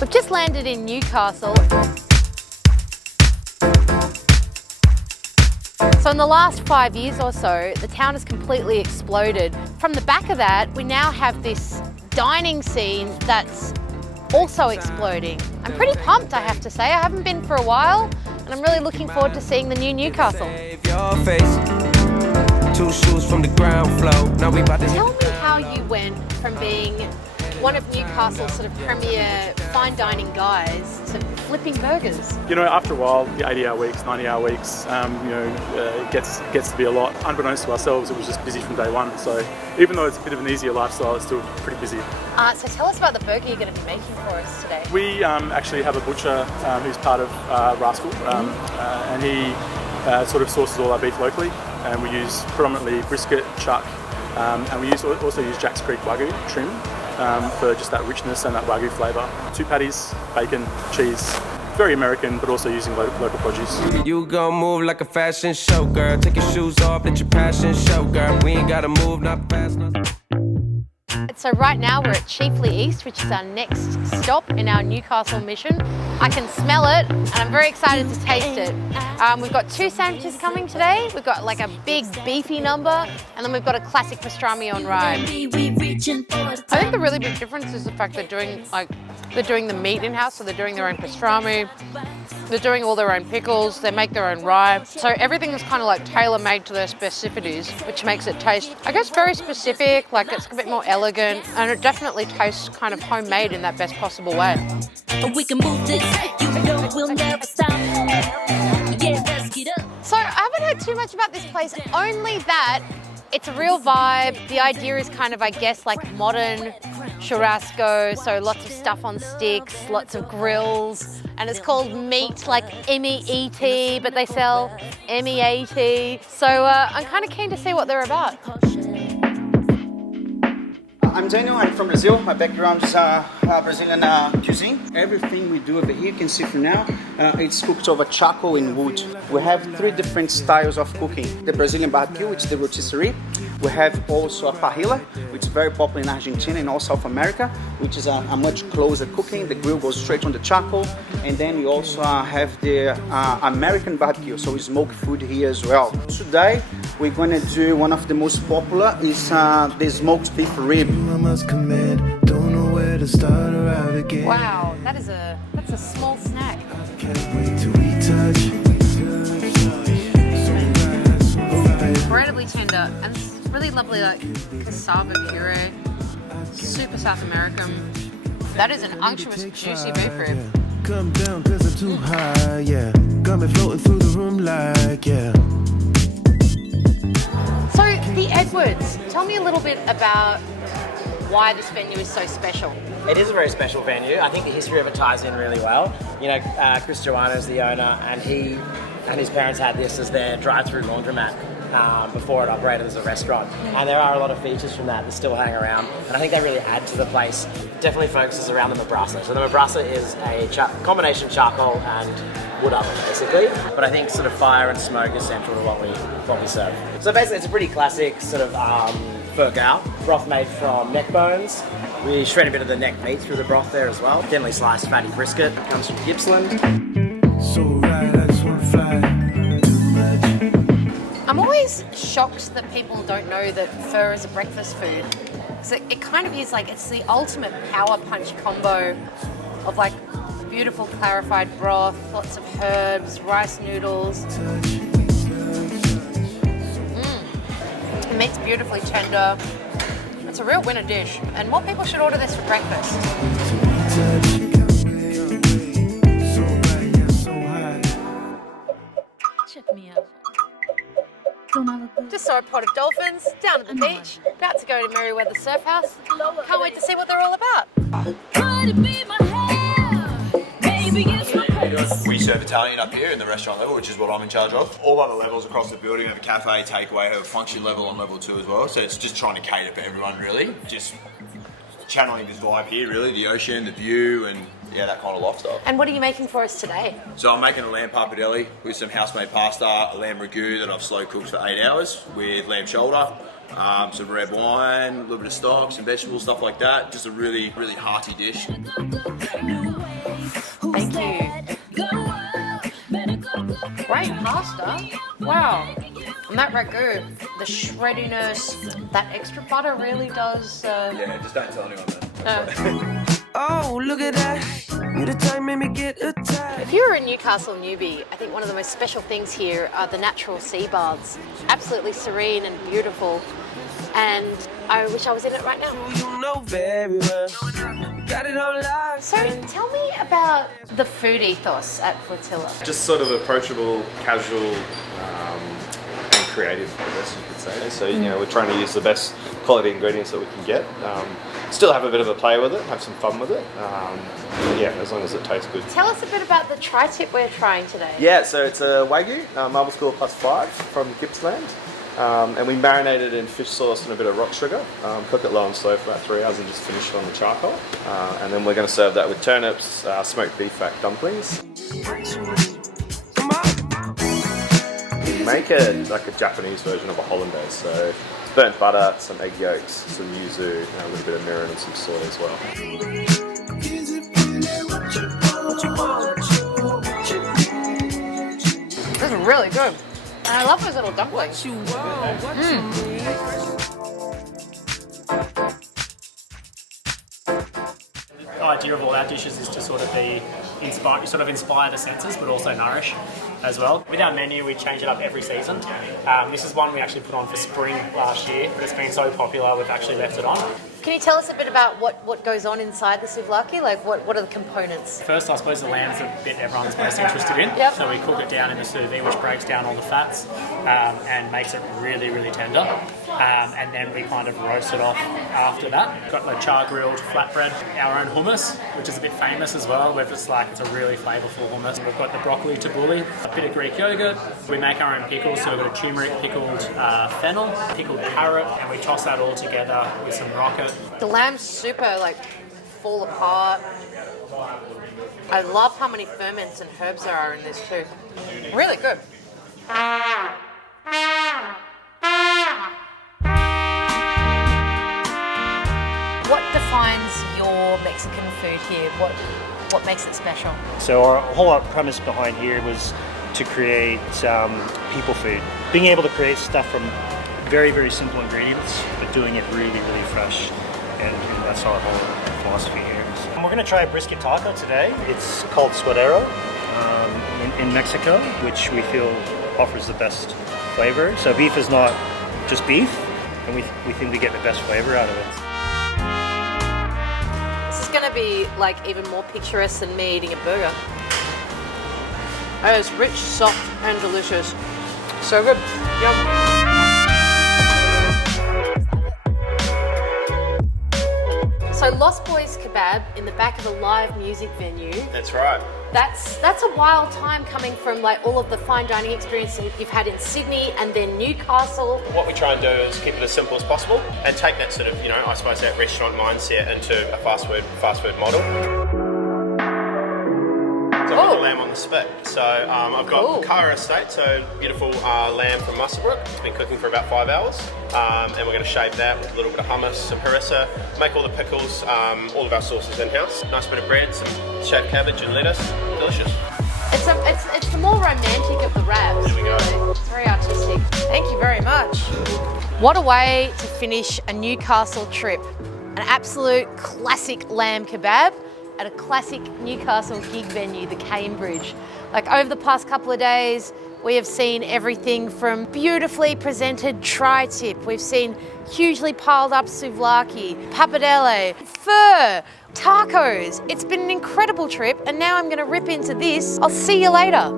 We've just landed in Newcastle. So in the last 5 years or so, the town has completely exploded. From the back of that, we now have this dining scene that's also exploding. I'm pretty pumped, I have to say. I haven't been for a while, and I'm really looking forward to seeing the new Newcastle. Tell me how you went from being one of Newcastle's sort of premier fine dining guys to flipping burgers. You know, after a while, the 80-hour weeks, 90-hour weeks, it gets to be a lot. Unbeknownst to ourselves, it was just busy from day one. So even though it's a bit of an easier lifestyle, it's still pretty busy. So tell us about the burger you're going to be making for us today. We actually have a butcher who's part of Rascal, and he sort of sources all our beef locally. And we use predominantly brisket, chuck, and we also use Jack's Creek Wagyu trim. For just that richness and that Wagyu flavour. 2 patties, bacon, cheese, very American, but also using local produce. You gon' move like a fashion show, girl. Take your shoes off, let your passion show, girl. We ain't gotta move, not fast, not... So right now we're at Chiefly East, which is our next stop in our Newcastle mission. I can smell it and I'm very excited to taste it. We've got 2 sandwiches coming today. We've got like a big beefy number and then we've got a classic pastrami on rye. I think the really big difference is the fact they're doing the meat in-house, so they're doing their own pastrami, they're doing all their own pickles, they make their own rye. So everything is kind of like tailor-made to their specificities, which makes it taste, I guess, very specific, like it's a bit more elegant, and it definitely tastes kind of homemade in that best possible way. We can move this, you know we'll never stop. Yeah, let's get up. So I haven't heard too much about this place, only that it's a real vibe. The idea is kind of, I guess, like modern churrasco, so lots of stuff on sticks, lots of grills, and it's called Meat, like M-E-E-T, but they sell M-E-A-T. So I'm kind of keen to see what they're about. I'm Daniel, I'm from Brazil. My background is Brazilian cuisine. Everything we do over here, you can see for now, it's cooked over charcoal and wood. We have 3 different styles of cooking. The Brazilian barbecue, which is the rotisserie. We have also a parrilla, which is very popular in Argentina and all South America, which is a much closer cooking. The grill goes straight on the charcoal. And then we also have the American barbecue, so we smoke food here as well. Today, we're gonna do one of the most popular is the smoked beef rib. Wow, that's a small snack. Incredibly tender and really lovely, like cassava puree, super South American. That is an unctuous, juicy beef rib. Come down 'cause I'm too high, yeah. Got me floating through the room like, yeah. So the Edwards, tell me a little bit about why this venue is so special. It is a very special venue. I think the history of it ties in really well. You know, Chris Joanna is the owner, and he and his parents had this as their drive-through laundromat before it operated as a restaurant. And there are a lot of features from that still hang around, and I think they really add to the place. Definitely focuses around the mabrasa. So the mabrasa is a combination charcoal and wood oven, basically. But I think sort of fire and smoke is central to what we serve. So basically, it's a pretty classic sort of furgao, broth made from neck bones. We shred a bit of the neck meat through the broth there as well. Thinly sliced fatty brisket comes from Gippsland. So right, I just wanna fly. I'm always shocked that people don't know that pho is a breakfast food. So it kind of is like, it's the ultimate power punch combo of like beautiful clarified broth, lots of herbs, rice noodles. The meat's beautifully tender. It's a real winner dish, and more people should order this for breakfast. Check me out. Don't have a good... Just saw a pod of dolphins down at the beach, about to go to Merriweather Surf House. Can't wait to see what they're all about. Could it be my hair? Maybe it's my face. We serve Italian up here in the restaurant level, which is what I'm in charge of. All other levels across the building, we have a cafe, takeaway, have a function level on level 2 as well. So it's just trying to cater for everyone, really. Just channeling this vibe here, really, the ocean, the view, and yeah, that kind of lifestyle. And what are you making for us today? So I'm making a lamb pappardelle with some house-made pasta, a lamb ragu that I've slow cooked for 8 hours with lamb shoulder, some red wine, a little bit of stock, some vegetables, stuff like that. Just a really, really hearty dish. Wow. And that ragu, the shreddiness, that extra butter really does. Yeah, just don't tell anyone that. Oh, look at that. You the time made me get attacked. If you're a Newcastle newbie, I think one of the most special things here are the natural sea baths. Absolutely serene and beautiful. And I wish I was in it right now. You know very well. Got it on live. So tell me about the food ethos at Flotilla. Just sort of approachable, casual, and creative, I guess you could say. So, you know, we're trying to use the best quality ingredients that we can get. Still have a bit of a play with it, have some fun with it. Yeah, as long as it tastes good. Tell us a bit about the tri-tip we're trying today. Yeah, so it's a Wagyu, Marble School +5 from Gippsland. And we marinate it in fish sauce and a bit of rock sugar. Cook it low and slow for about 3 hours and just finish it on the charcoal. And then we're going to serve that with turnips, smoked beef fat dumplings. We make it like a Japanese version of a hollandaise. So burnt butter, some egg yolks, some yuzu, and a little bit of mirin and some soy as well. This is really good. And I love those little dumplings. The idea of all our dishes is to sort of inspire the senses, but also nourish as well. With our menu, we change it up every season. This is one we actually put on for spring last year, but it's been so popular we've actually left it on. Can you tell us a bit about what goes on inside the souvlaki? Like what are the components? First, I suppose the lamb's the bit everyone's most interested in. Yep. So we cook it down in the sous vide, which breaks down all the fats and makes it really, really tender. And then we kind of roast it off after that. We've got the char-grilled flatbread, our own hummus, which is a bit famous as well, where it's a really flavourful hummus. We've got the broccoli tabbouleh, a bit of Greek yogurt. We make our own pickles, so we've got a turmeric pickled fennel, pickled carrot, and we toss that all together with some rocket. The lamb's super fall apart. I love how many ferments and herbs there are in this too. Really good. What defines your Mexican food here? What makes it special? So our whole premise behind here was to create people food. Being able to create stuff from very, very simple ingredients, but doing it really, really fresh. And that's our whole philosophy here. So we're going to try a brisket taco today. It's called suadero in Mexico, which we feel offers the best flavor. So beef is not just beef, and we think we get the best flavor out of it. This is going to be even more picturesque than me eating a burger. Oh, it's rich, soft, and delicious. So good. Yum. So Lost Boys Kebab in the back of a live music venue. That's right. That's a wild time coming from all of the fine dining experience you've had in Sydney and then Newcastle. What we try and do is keep it as simple as possible and take that sort of, I suppose that restaurant mindset into a fast food model. So I've got the lamb on the spit. So I've got Cara Estate, so beautiful lamb from Musselbrook. It's been cooking for about 5 hours. And we're going to shape that with a little bit of hummus, some harissa, make all the pickles, all of our sauces in-house. Nice bit of bread, some shaved cabbage and lettuce. Delicious. It's the more romantic of the wraps. There we go. Really. It's very artistic. Thank you very much. What a way to finish a Newcastle trip. An absolute classic lamb kebab at a classic Newcastle gig venue, the Cambridge. Over the past couple of days, we have seen everything from beautifully presented tri-tip. We've seen hugely piled up souvlaki, pappardelle, pho, tacos. It's been an incredible trip, and now I'm gonna rip into this. I'll see you later.